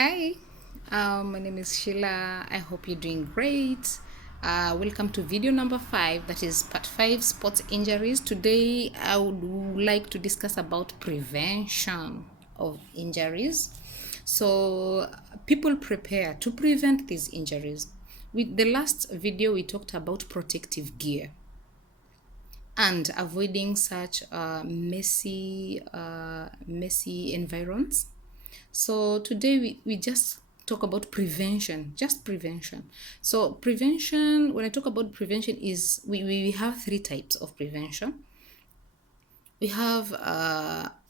Hi, my name is Sheila. I hope you're doing great. Welcome to video number 5, that is part 5, sports injuries. Today I would like to discuss about prevention of injuries. So people prepare to prevent these injuries. With the last video we talked about protective gear and avoiding such messy environs. So today we just talk about prevention, just prevention. So prevention, when I talk about prevention, is we have three types of prevention. We have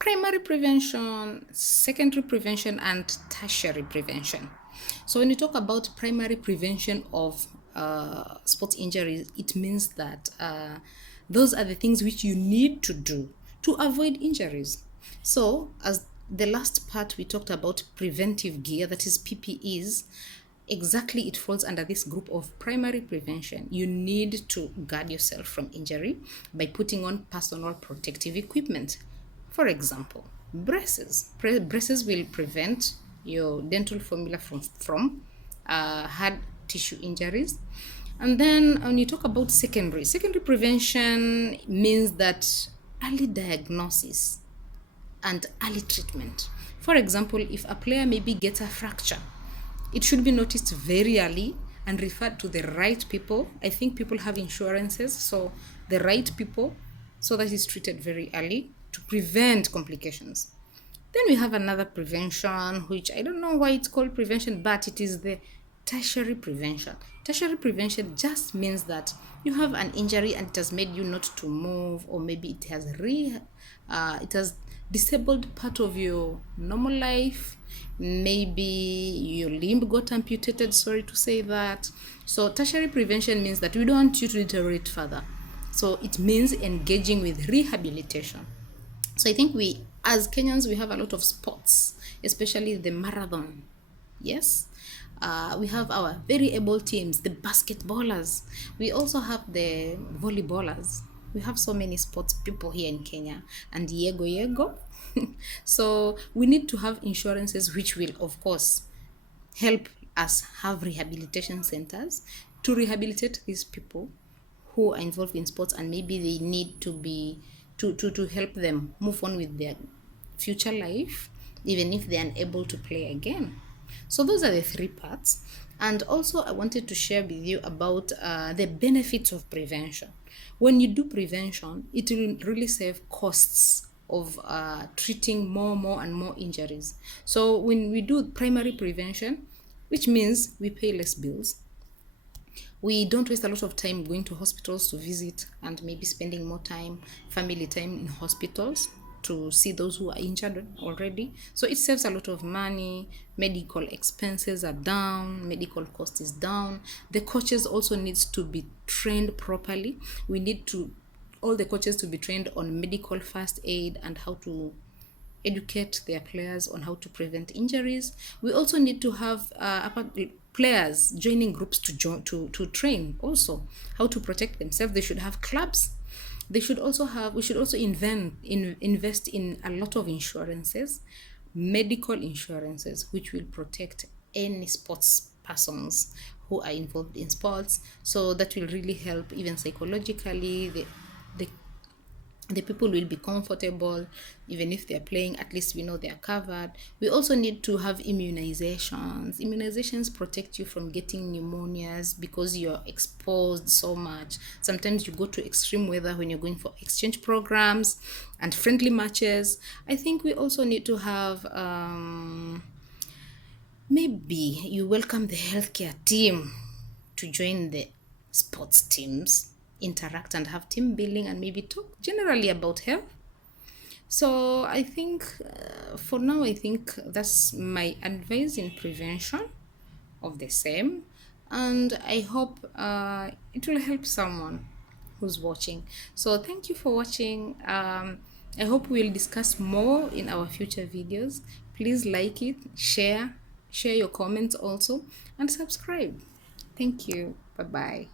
primary prevention, secondary prevention, and tertiary prevention. So when you talk about primary prevention of sports injuries, it means that those are the things which you need to do to avoid injuries. So as the last part we talked about preventive gear, that is PPEs, exactly it falls under this group of primary prevention. You need to guard yourself from injury by putting on personal protective equipment. For example, braces. Braces will prevent your dental formula from hard tissue injuries. And then when you talk about secondary prevention means that early diagnosis and early treatment. For example, if a player maybe gets a fracture, it should be noticed very early and referred to the right people. I think people have insurances, so the right people, so that is treated very early to prevent complications. Then we have another prevention, which I don't know why it's called prevention, but it is the tertiary prevention. Tertiary prevention just means that you have an injury and it has made you not to move, or maybe it has disabled part of your normal life. Maybe your limb got amputated, sorry to say that. So tertiary prevention means that we don't want you to deteriorate further. So it means engaging with rehabilitation. So I think we, as Kenyans, we have a lot of sports, especially the marathon. Yes. We have our very able teams, the basketballers. We also have the volleyballers. We have so many sports people here in Kenya, and yego. So we need to have insurances which will, of course, help us have rehabilitation centers to rehabilitate these people who are involved in sports, and maybe they need to be to help them move on with their future life even if they're unable to play again. So those are the three parts. And also I wanted to share with you about the benefits of prevention. When you do prevention, it will really save costs of treating more and more injuries. So when we do primary prevention, which means we pay less bills, we don't waste a lot of time going to hospitals to visit and maybe spending more time, family time in hospitals to see those who are injured already. So it saves a lot of money. Medical expenses are down, medical cost is down. The coaches also needs to be trained properly. We need to all the coaches to be trained on medical first aid and how to educate their players on how to prevent injuries. We also need to have players joining groups to train also how to protect themselves. They should have clubs. We should also invest in a lot of insurances, medical insurances, which will protect any sports persons who are involved in sports. So that will really help even psychologically. The people will be comfortable even if they're playing. At least we know they're covered. We also need to have immunizations protect you from getting pneumonias because you're exposed so much. Sometimes you go to extreme weather when you're going for exchange programs and friendly matches. I think we also need to have maybe you welcome the healthcare team to join the sports teams, interact and have team building, and maybe talk generally about health. So I think for now, I think that's my advice in prevention of the same. And I hope it will help someone who's watching. So thank you for watching. I hope we'll discuss more in our future videos. Please like it, share your comments also, and subscribe. Thank you. Bye bye.